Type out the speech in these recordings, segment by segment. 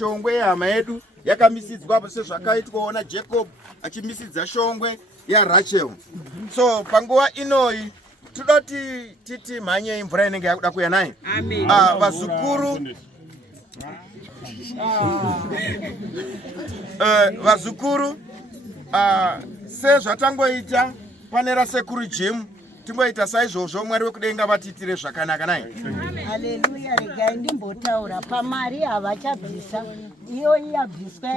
shongwe yehama yedu yakamisidzwa sezvakaitwawo naJacob achimisidza shongwe yaRachel. So panguva inoi toda titi mhanye mvura inenge yakuda kuya nayo. Vazukuru sezvatangoita pane rasekuru Jimu timboita saizvozvo Mwari wekudenga vatitire zvakanaka naye. Haleluya. Regai ndimbotaura pamari havachabvisa iyo yabviswa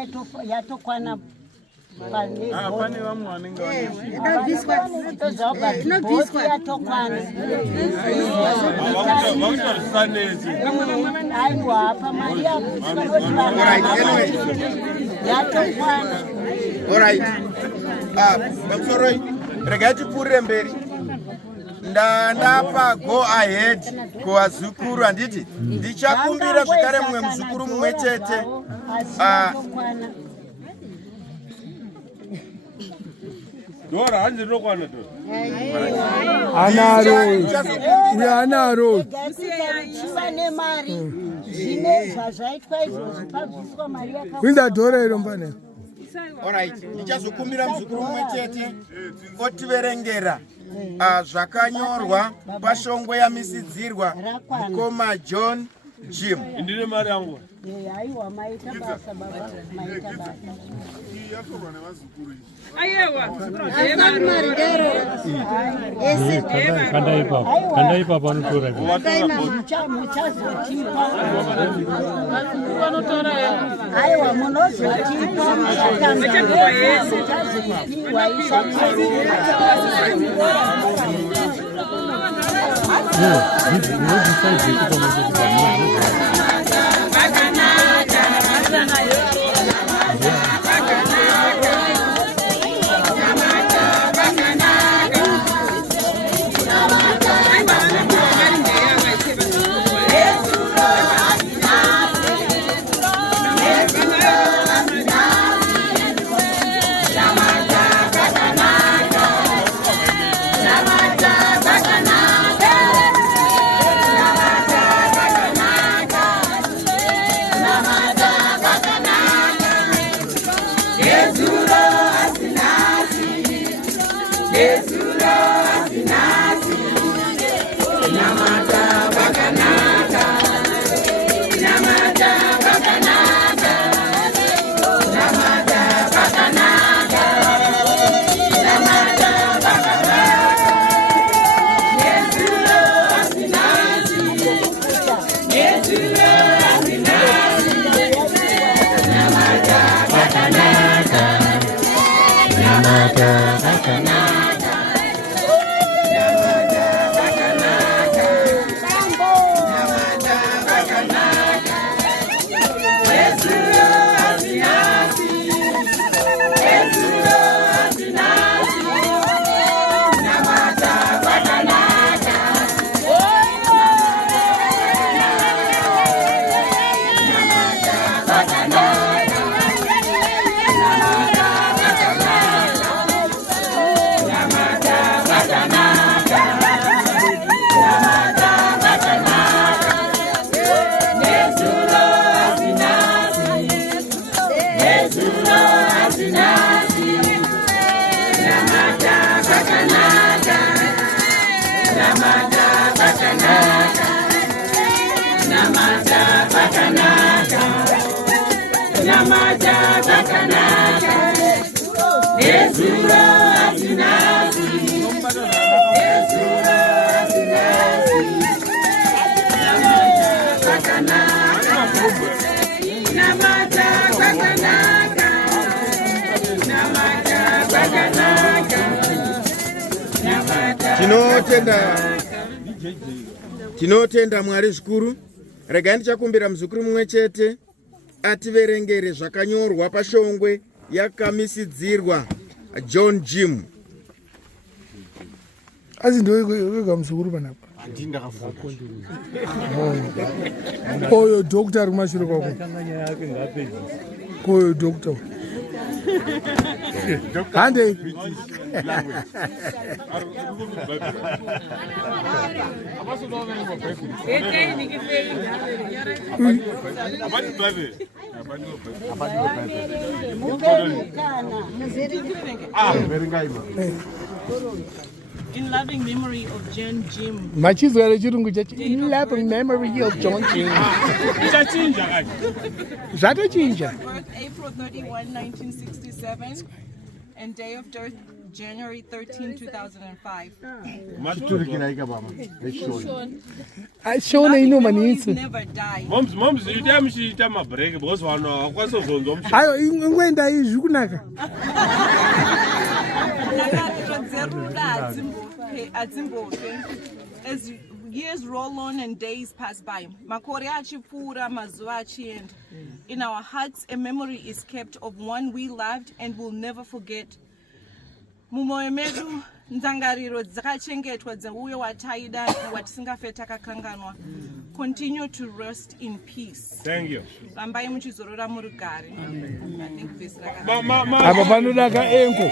yatokwana pane vamwe vanenge vanobviswa yatokwana aiwa pamari yatokwana. Alright. Pamusoro regai tipfuurire mberi. Ndapa go ahead kuvazukuru handiti ndichakumbira zvakare mumwe muzukuru mumwe chete Dora hanzi rokwana to. Anaro. Chivane mari. Zvine zvazvaitwa izvozvo pabviswa mari yakawanda. Winda Dora irombane. Alright, ndichazokumbira muzukuru mumwe chete otiverengera zvakanyorwa pashongwe yamisidzirwa mukoma John Jimu. Indine mari yangu. Aiwa maita basa baba, maita basa. Aiwa. Kandaipa panotora. Muchazotipa. Aiwa munozotipa muchazotipiwa Tinotenda Mwari zvikuru. Regai ndichakumbira muzukuru mumwe chete ativerengere zvakanyorwa pashongwe yakamisidzirwa John Jimu. Asi ndoga muzukuru panapa. Handinda kafunda. Oyo doctor kumashiro kwako. Oyo doctor. Hande. In loving memory of John Jim. Machizwa chirungu chachi. In loving memory of John Jim. Zvatochinja. Birth April 31, 1967, and day of death January 13, 2005. Shona ino Memories manitsu. never die. Moms, you tell me she tell my break, boss one or what's so Hayo ingwenda izvi kunaka. As years roll on and days pass by, makore achipfuura, mazuva achienda. In our hearts, a memory is kept of one we loved and will never forget. Mumoyo medu nzangariro dzakachengetwa dzeuyo wataida watisingafe takakanganwa. Continue to rest in peace. Thank you. Rambai muchizorora murugare. I think this Apa panodaka enko.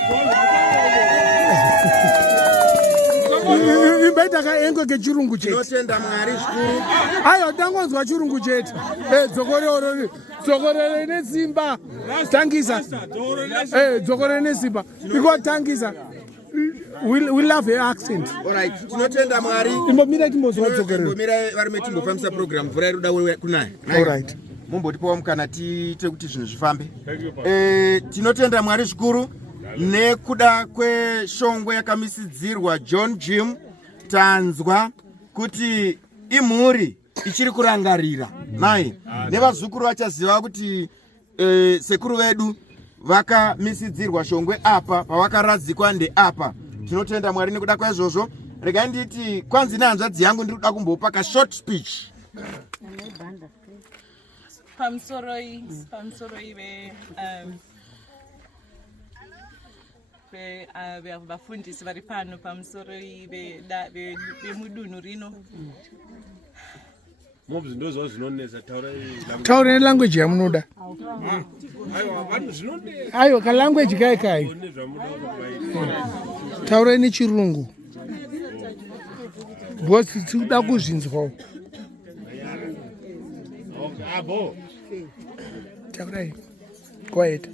Imbaita ka enko kechirungu chete. Tinotenda Mwari zvikuru. Ayo tangonzwa chirungu chete. Dzokore nesimba. Tangisa. Dzokore nesimba. Because tangisa. We love her accent. All right. Tinotenda Mwari. Imbomira timbozwa dzokore. Imbomira vari metimbofambisa program mvura iruda kunaya. All right. Mumbotipawo mukana tiite kuti zvinhu zvifambe. Tinotenda Mwari zvikuru nekuda kweshongwe yakamisidzirwa John Jim. Tanzwa kuti imhuri ichiri kurangarira nai nevazukuru vachaziva kuti sekuru vedu vakamisidzirwa shongwe apa pavakaradzikwa ndeapa. Tinotenda Mwari nekuda kwaizvozvo. Regai nditi kwanzi nehanzvadzi yangu ndiri kuda kumbopa ka short speech. Pamsoroi vafundisi vari pano pamusoro vemudunhu rino. Moms ndozo zvinonesa Taura language yamunoda. Ayo ka language kai. Taura ni chirungu. Bosi tsuda kuzvinzwa. Abo. Taura. Quiet.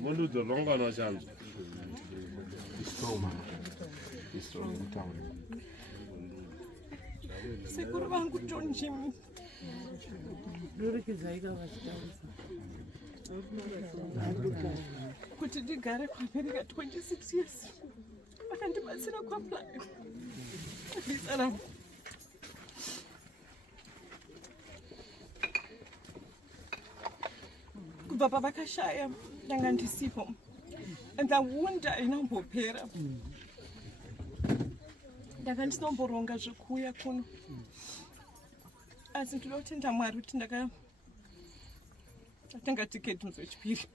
Mundu dzolonga no shamza. Sekuru vangu John Jim. Kuti ndigare kwaAmerica 26 years. Vakandibatsira kuapply. Visa rangu. Kubva pavakashaya ndanga ndisipo. Ndawunda inambopera. Ndanga ndinomboronga zvekuuya kuno. Asi ndinotenda Mwari kuti ndatenga tiketi musi wechipiri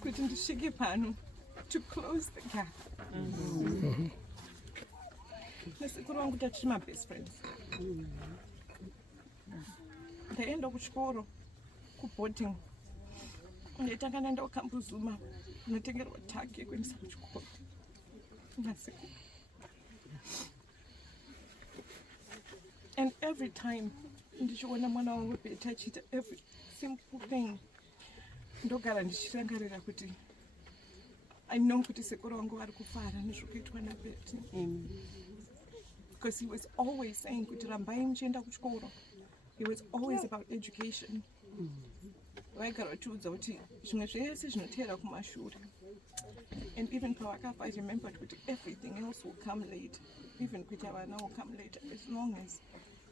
kuti ndisvike pano to close the gap. Nesekuru vangu tiri my best friends. Ndaenda kuchikoro kuboarding. Ndetanga ndaenda kuKambuzuma ndatengerwa tagi yekuendesa kuchikoro. Nasekuru. And every time ndichiona mwana wangu Beta achiita every simple thing, ndogara ndichirangarira kuti I know kuti sekuru wangu vari kufara nezvokuitwa naBeta. Because he was always saying kuti rambai muchienda kuchikoro. He was always about education. Vaigara vatiudza kuti zvimwe zvese zvinotevera kumashure. And even pavakafa I remembered kuti everything else will come later. Even kuti vana will come later as long as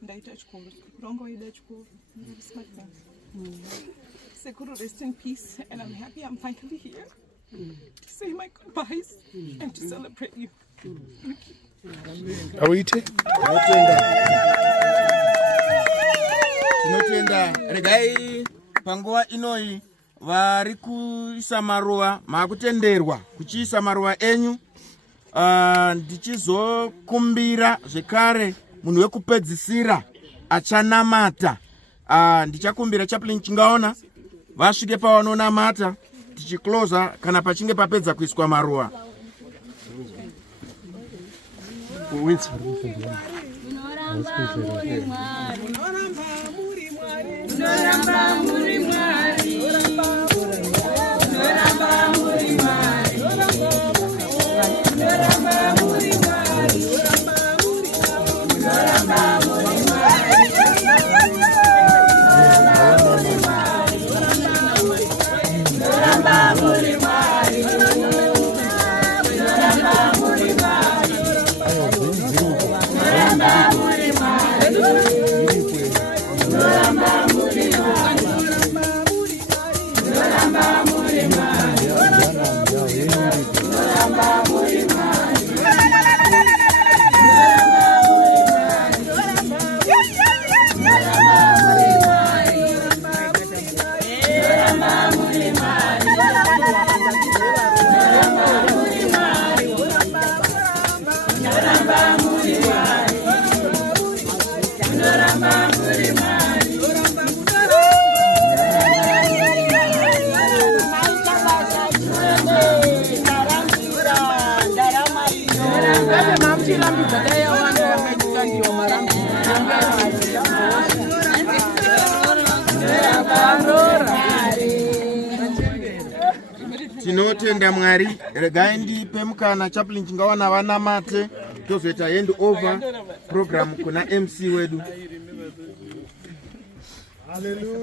ndaita chikoro. Sekuru wangu waida chikoro. Very smart man. Sekuru, rest in peace, and I'm happy I'm finally here to say my goodbyes and to celebrate you. Awite? Tinotenda. Regai panguva inoi vari kuisa maruva makutenderwa kuchiisa maruva enyu. Ndichizokumbira zvekare munhu wekupedzisira achanamata Ndichakumbira chaplain chingaona vasvike pavanonamata tichikloza kana pachinge papedza kuiswa maruva. Tinotenda Mwari. Regai ndipe mukana chaplain chingawana vanamate tozoita hand over program kuna MC wedu. Hallelujah.